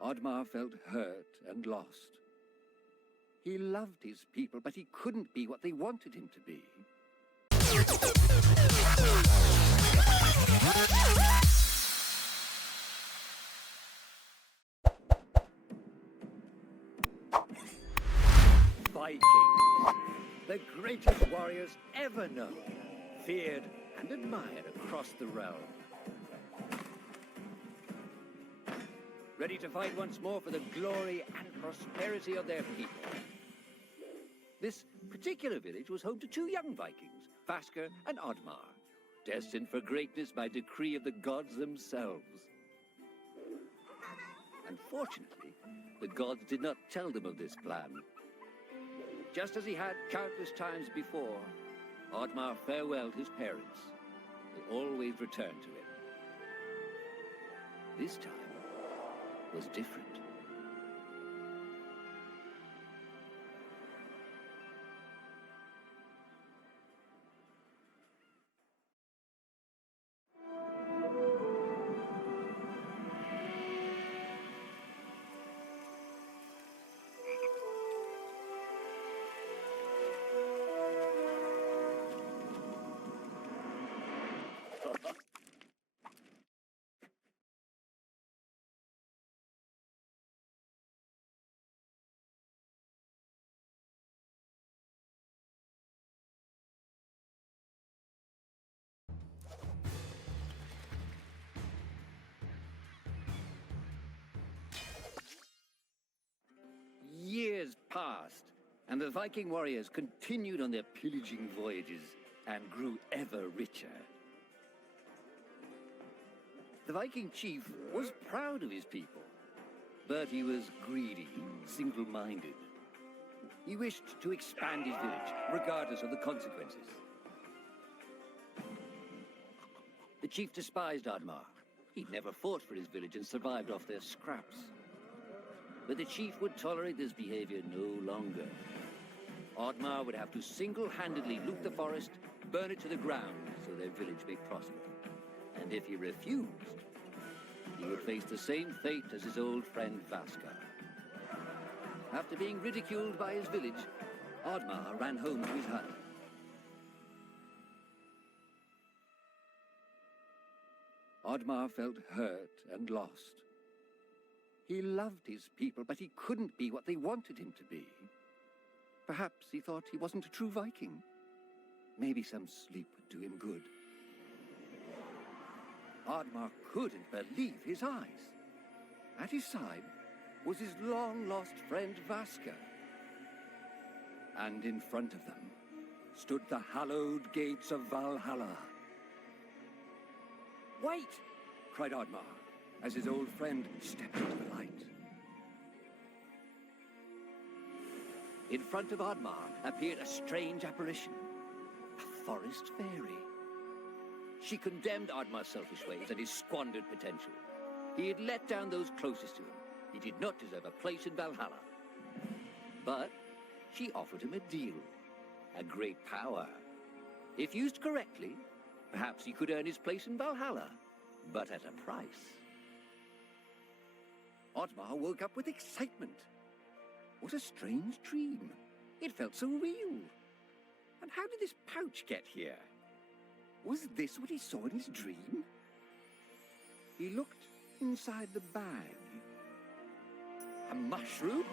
Oddmar felt hurt and lost. He loved his people, but he couldn't be what they wanted him to be. Vikings, the greatest warriors ever known, feared and admired across the realm. Ready to fight once more for the glory and prosperity of their people. This particular village was home to two young Vikings, Vasker and Oddmar, destined for greatness by decree of the gods themselves. Unfortunately, the gods did not tell them of this plan. Just as he had countless times before, Oddmar farewelled his parents. They always returned to him. This time was different. Years passed, and the Viking warriors continued on their pillaging voyages and grew ever richer. The Viking chief was proud of his people, but he was greedy, single-minded. He wished to expand his village, regardless of the consequences. The chief despised Oddmar. He'd never fought for his village and survived off their scraps. But the chief would tolerate this behavior no longer. Oddmar would have to single-handedly loot the forest, burn it to the ground, so their village may prosper. And if he refused, he would face the same fate as his old friend Vasker. After being ridiculed by his village, Oddmar ran home to his hut. Oddmar felt hurt and lost. He loved his people, but he couldn't be what they wanted him to be. Perhaps he thought he wasn't a true Viking. Maybe some sleep would do him good. Oddmar couldn't believe his eyes. At his side was his long-lost friend Vasker. And in front of them stood the hallowed gates of Valhalla. "Wait!" cried Oddmar, as his old friend stepped into the light. In front of Oddmar appeared a strange apparition, a forest fairy. She condemned Oddmar's selfish ways and his squandered potential. He had let down those closest to him. He did not deserve a place in Valhalla. But she offered him a deal, a great power. If used correctly, perhaps he could earn his place in Valhalla, but at a price. Oddmar woke up with excitement. What a strange dream. It felt so real. And how did this pouch get here? Was this what he saw in his dream? He looked inside the bag. A mushroom?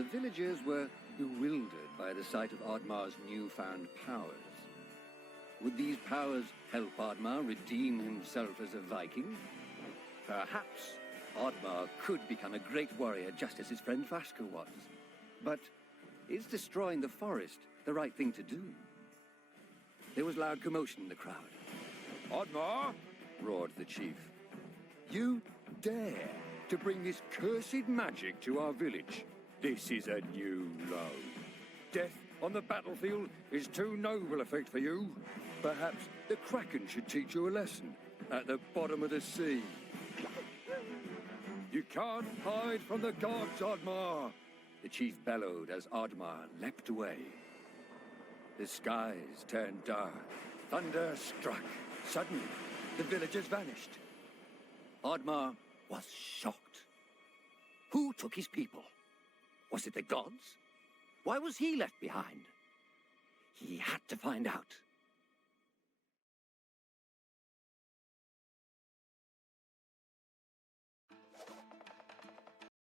The villagers were bewildered by the sight of Oddmar's newfound powers. Would these powers help Oddmar redeem himself as a Viking? Perhaps Oddmar could become a great warrior just as his friend Vaska was. But is destroying the forest the right thing to do? There was loud commotion in the crowd. Oddmar, roared the chief. you dare to bring this cursed magic to our village. This is a new low. Death on the battlefield is too noble a fate for you. Perhaps the Kraken should teach you a lesson at the bottom of the sea. You can't hide from the gods, Oddmar! The chief bellowed as Oddmar leapt away. The skies turned dark. Thunder struck. Suddenly, the villagers vanished. Oddmar was shocked. Who took his people? Was it the gods? Why was he left behind? He had to find out.